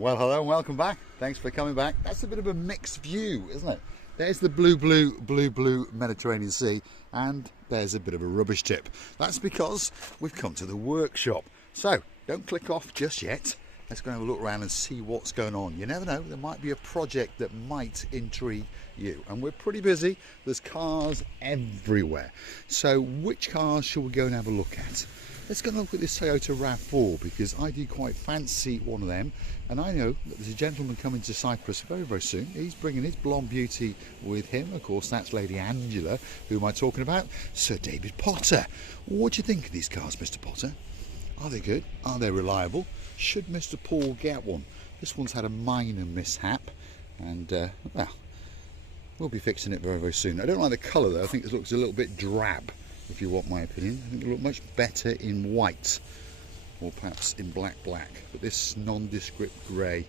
Well, hello and welcome back. Thanks for coming back. That's a bit of a mixed view, isn't it? There's the blue Mediterranean Sea, and there's a bit of a rubbish tip. That's because we've come to the workshop. So, don't click off just yet. Let's go and have a look around and see what's going on. You never know, there might be a project that might intrigue you. And we're pretty busy. There's cars everywhere. So, which cars shall we go and have a look at? Let's go and look at this Toyota RAV4 because I do quite fancy one of them, and I know that there's a gentleman coming to Cyprus very soon. He's bringing his blonde beauty with him. Of course, that's Lady Angela. Who am I talking about? Sir David Potter. What do you think of these cars, Mr. Potter? Are they good? Are they reliable? Should Mr. Paul get one? This one's had a minor mishap, and well, we'll be fixing it very soon. I don't like the colour though. I think it looks a little bit drab, if you want my opinion. I think it'll look much better in white, or perhaps in black. But this nondescript grey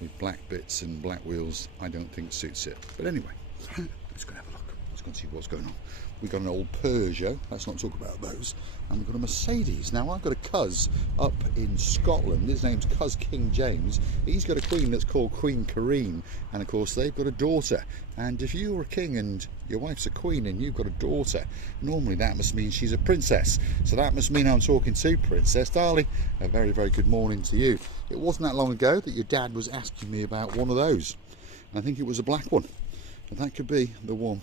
with black bits and black wheels, I don't think suits it. But anyway, let's go and have a look. Let's go and see what's going on. We've got an old Peugeot, let's not talk about those, and we've got a Mercedes. Now, I've got a cuz up in Scotland. His name's Cuz King James. He's got a queen that's called Queen Karine, and of course they've got a daughter. And if you're a king and your wife's a queen and you've got a daughter, normally that must mean she's a princess. So that must mean I'm talking to Princess Darling. A very good morning to you. It wasn't that long ago that your dad was asking me about one of those. I think it was a black one, and that could be the one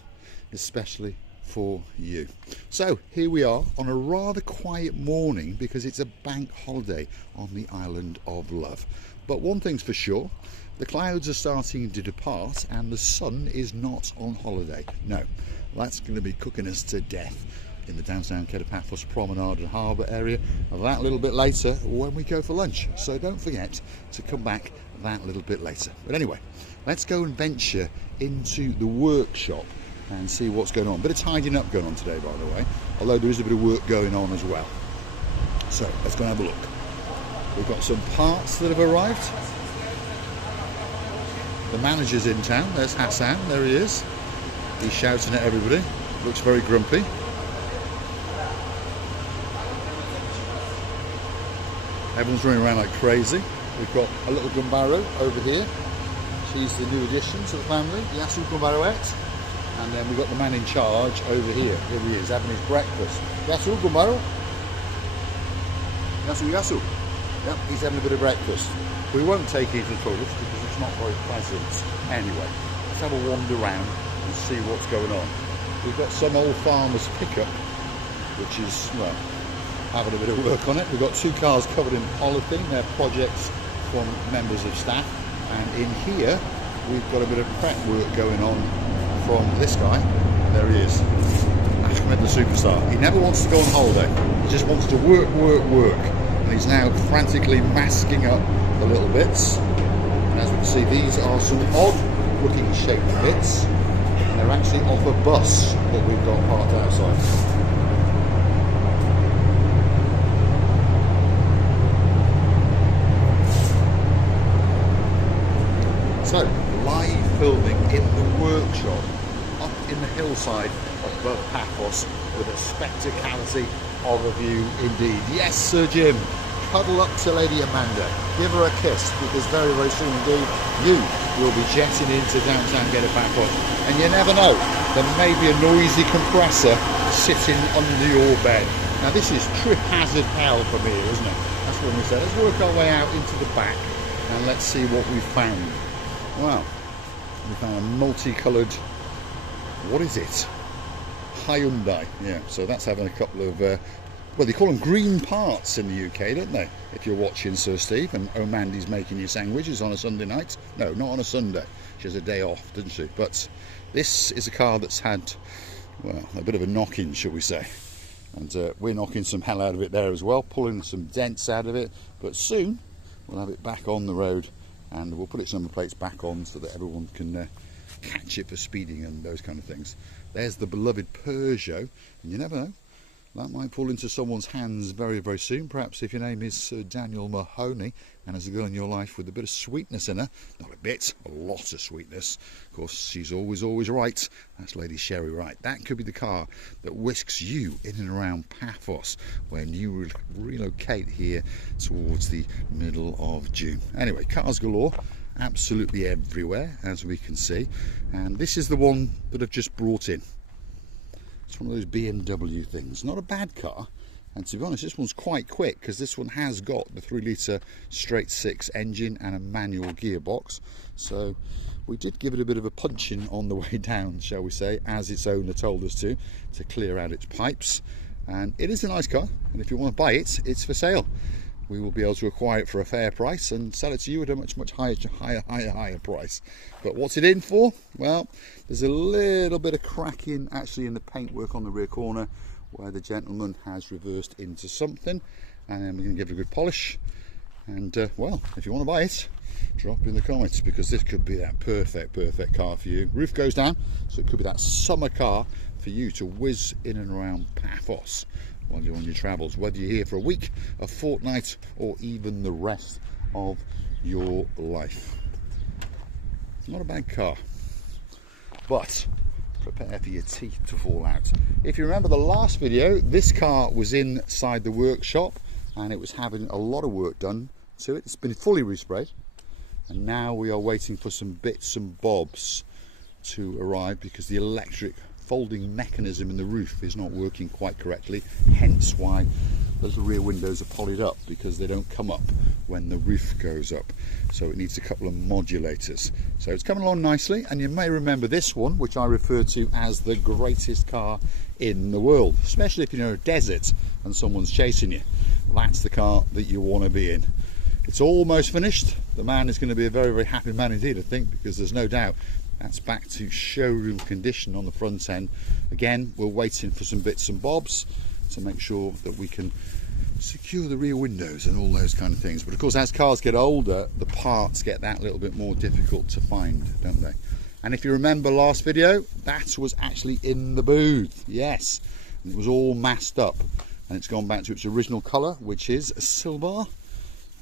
especially for you. So here we are on a rather quiet morning because it's a bank holiday on the island of Love. But one thing's for sure, the clouds are starting to depart and the sun is not on holiday. No, that's going to be cooking us to death in the downtown Paphos promenade and harbour area that little bit later when we go for lunch. So don't forget to come back that little bit later. But anyway, let's go and venture into the workshop and see what's going on. A bit of tidying up going on today, by the way, although there is a bit of work going on as well. So let's go and have a look. We've got some parts that have arrived. The manager's in town. There's Hassan, there he is. He's shouting at everybody. Looks very grumpy. Everyone's running around like crazy. We've got a little Gumbaro over here. She's the new addition to the family, Yasu Gumbaroette. And then we've got the man in charge over here. Here he is, having his breakfast. Yasu Gumbaro. Yasu. Yep, he's having a bit of breakfast. We won't take you to the toilets because it's not very pleasant. Anyway, let's have a wander around and see what's going on. We've got some old farmer's pickup, which is, well, having a bit of work on it. We've got two cars covered in polythene. They're projects from members of staff. And in here, we've got a bit of prep work going on from this guy. There he is, Ahmed the superstar. He never wants to go on holiday. He just wants to work. And he's now frantically masking up the little bits. And as we can see, these are some odd looking shaped bits. And they're actually off a bus that we've got parked outside. So, live filming in the workshop up in the hillside above Paphos with a spectacality of a view indeed. Yes, Sir Jim, cuddle up to Lady Amanda, give her a kiss because very soon indeed you will be jetting into downtown Paphos, and you never know, there may be a noisy compressor sitting under your bed. Now this is trip hazard hell for me, isn't it? That's what we said. Let's work our way out into the back and let's see what we've found. Wow, we found a multicoloured, what is it? Hyundai, yeah, so that's having a couple of, well, they call them green parts in the UK, don't they? If you're watching Sir Steve and Mandy's making you sandwiches on a Sunday night. No, not on a Sunday. She has a day off, doesn't she? But this is a car that's had, well, a bit of a knock-in, shall we say. And we're knocking some hell out of it there as well, pulling some dents out of it. But soon, we'll have it back on the road and we'll put its number plates back on so that everyone can catch it for speeding and those kind of things. There's the beloved Peugeot, and you never know, That might fall into someone's hands very, very soon. Perhaps if your name is Sir Daniel Mahoney and there's a girl in your life with a bit of sweetness in her. Not a bit, a lot of sweetness. Of course, she's always right. That's Lady Sherry Wright. That could be the car that whisks you in and around Paphos when you relocate here towards the middle of June. Anyway, cars galore. Absolutely everywhere, as we can see. And this is the one that I've just brought in. It's one of those BMW things. Not a bad car, and to be honest, this one's quite quick because this one has got the 3-litre straight 6 engine and a manual gearbox. So we did give it a bit of a punching on the way down, shall we say, as its owner told us to clear out its pipes. And it is a nice car, and if you want to buy it, it's for sale. We will be able to acquire it for a fair price and sell it to you at a much higher price. But what's it in for? Well, there's a little bit of cracking actually in the paintwork on the rear corner where the gentleman has reversed into something, and then we're going to give it a good polish. And well, if you want to buy it, drop in the comments, because this could be that perfect car for you. Roof goes down, so it could be that summer car for you to whiz in and around Paphos while you're on your travels, whether you're here for a week, a fortnight, or even the rest of your life. Not a bad car, but prepare for your teeth to fall out. If you remember the last video, this car was inside the workshop and it was having a lot of work done to it. It's been fully resprayed, and now we are waiting for some bits and bobs to arrive because the electric folding mechanism in the roof is not working quite correctly, hence why those rear windows are polyed up, because they don't come up when the roof goes up. So it needs a couple of modulators. So it's coming along nicely, and you may remember this one, which I refer to as the greatest car in the world, especially if you're in a desert and someone's chasing you. That's the car that you want to be in. It's almost finished. The man is going to be a very happy man indeed, I think, because there's no doubt that's back to showroom condition on the front end. Again, we're waiting for some bits and bobs to make sure that we can secure the rear windows and all those kind of things. But of course, as cars get older, the parts get that little bit more difficult to find, don't they? And if you remember last video, that was actually in the booth, yes. And it was all masked up, and it's gone back to its original colour, which is silver.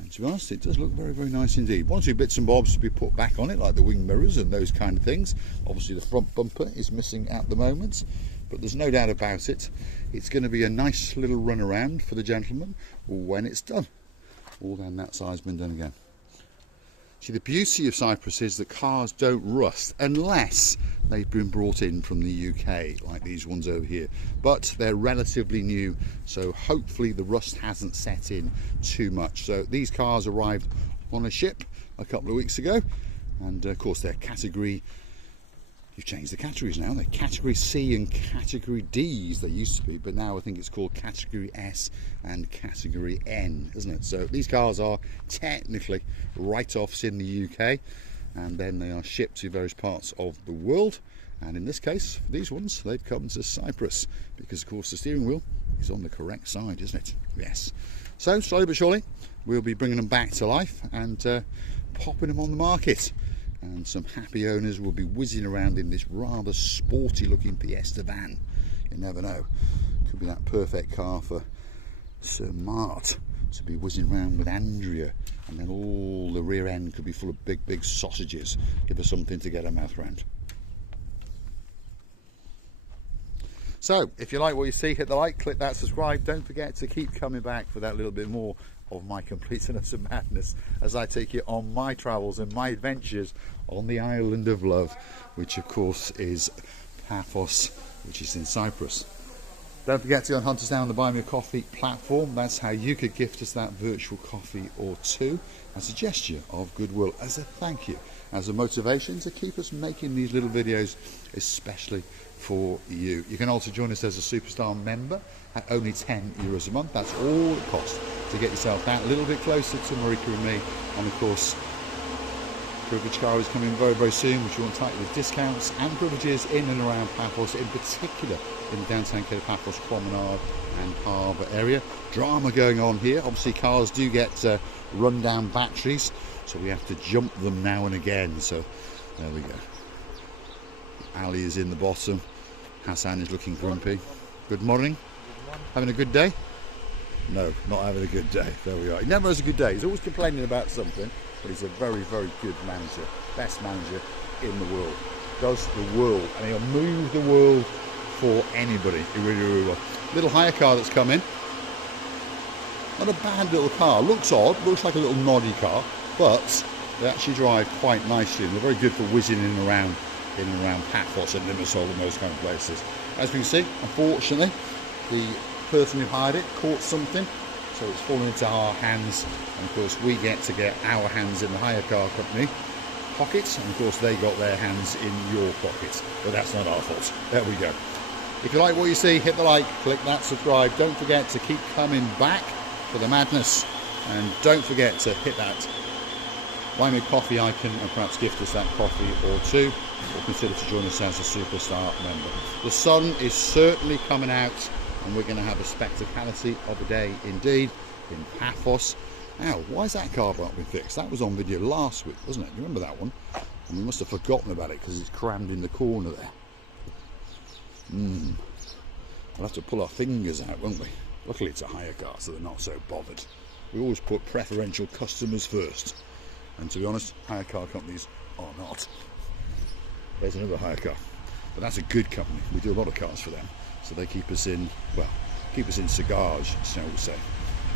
And to be honest, it does look very nice indeed. One or two bits and bobs to be put back on it, like the wing mirrors and those kind of things. Obviously the front bumper is missing at the moment, but there's no doubt about it. It's going to be a nice little run around for the gentleman when it's done. All down that side's been done again. See, the beauty of Cyprus is that cars don't rust unless they've been brought in from the UK, like these ones over here. But they're relatively new, so hopefully the rust hasn't set in too much. So these cars arrived on a ship a couple of weeks ago, and of course they're category, you've changed the categories now, they're category C and category D's, they used to be, but now I think it's called category S and category N, isn't it? So these cars are technically write-offs in the UK, and then they are shipped to various parts of the world. And in this case, these ones, they've come to Cyprus because of course the steering wheel is on the correct side, isn't it? Yes. So slowly but surely we'll be bringing them back to life and popping them on the market, and some happy owners will be whizzing around in this rather sporty looking Fiesta van. You never know, could be that perfect car for Sir Mart to be whizzing around with Andrea, and then all the rear end could be full of big sausages. Give her something to get her mouth around. So if you like what you see, hit the like, click that subscribe. Don't forget to keep coming back for that little bit more of my complete and utter madness as I take you on my travels and my adventures on the island of love, which of course is Paphos, which is in Cyprus. Don't forget to go and hunt us down on the Buy Me a Coffee platform. That's how you could gift us that virtual coffee or two as a gesture of goodwill, as a thank you, as a motivation to keep us making these little videos especially for you. You can also join us as a Superstar member at only €10 a month. That's all it costs to get yourself that little bit closer to Marika and me. And of course, Privilege Car is coming very soon, which will entitle with discounts and privileges in and around Paphos, in particular in the downtown Cape Paphos Promenade and Harbour area. Drama going on here. Obviously cars do get run down batteries, so we have to jump them now and again. So there we go. Ali is in the bottom. Hassan is looking grumpy. Good morning. Having a good day? No, not having a good day. There we are. He never has a good day. He's always complaining about something, but he's a very, very good manager. Best manager in the world. Does the world, and he'll move the world for anybody. He really, really will. Little hire car that's come in. Not a bad little car. Looks odd. Looks like a little noddy car, but they actually drive quite nicely, and they're very good for whizzing in and around Paphos and Limassol and those kind of places. As we can see, unfortunately, the person who hired it caught something, so it's fallen into our hands, and of course we get our hands in the hire car company pockets, and of course they got their hands in your pockets, but that's not our fault. There we go. If you like what you see, hit the like, click that subscribe. Don't forget to keep coming back for the madness, and don't forget to hit that buy me coffee icon and perhaps gift us that coffee or two, or consider to join us as a superstar member. The sun is certainly coming out, and we're going to have a spectacality of a day indeed in Paphos. Now, why is that car park been fixed? That was on video last week, wasn't it? You remember that one? And we must have forgotten about it because it's crammed in the corner there. We'll have to pull our fingers out, won't we? Luckily it's a hire car, so they're not so bothered. We always put preferential customers first, and to be honest, hire car companies are not. There's another hire car, but that's a good company. We do a lot of cars for them, so they keep us in, well, keep us in cigars, shall we say.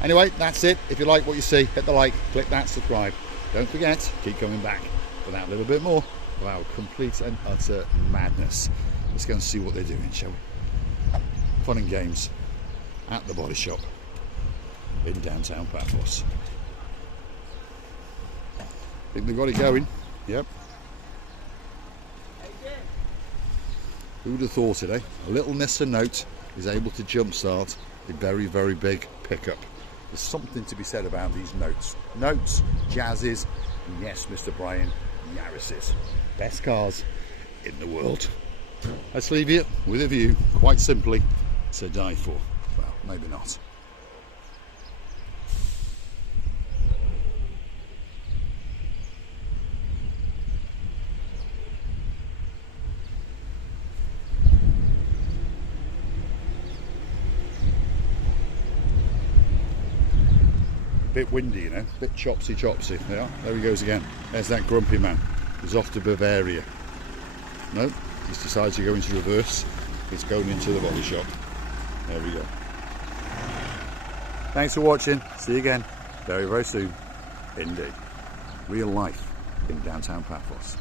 Anyway, that's it. If you like what you see, hit the like, click that subscribe. Don't forget, keep coming back for that little bit more of our complete and utter madness. Let's go and see what they're doing, shall we? Fun and games at the body shop in downtown Paphos. Think they've got it going. Yep. Who would have thought it, eh? A little Nissan Note is able to jumpstart a very, very big pickup. There's something to be said about these Notes. Notes, Jazzes, and yes, Mr. Brian, Yaris's. Best cars in the world. Let's leave you with a view, quite simply, to die for. Well, maybe not. Bit windy, you know, bit chopsy. Yeah, there he goes again. There's that grumpy man. He's off to Bavaria. No, he's decided to go into reverse. It's going into the body shop. There we go. Thanks for watching. See you again very, very soon. Indeed. Real life in downtown Paphos.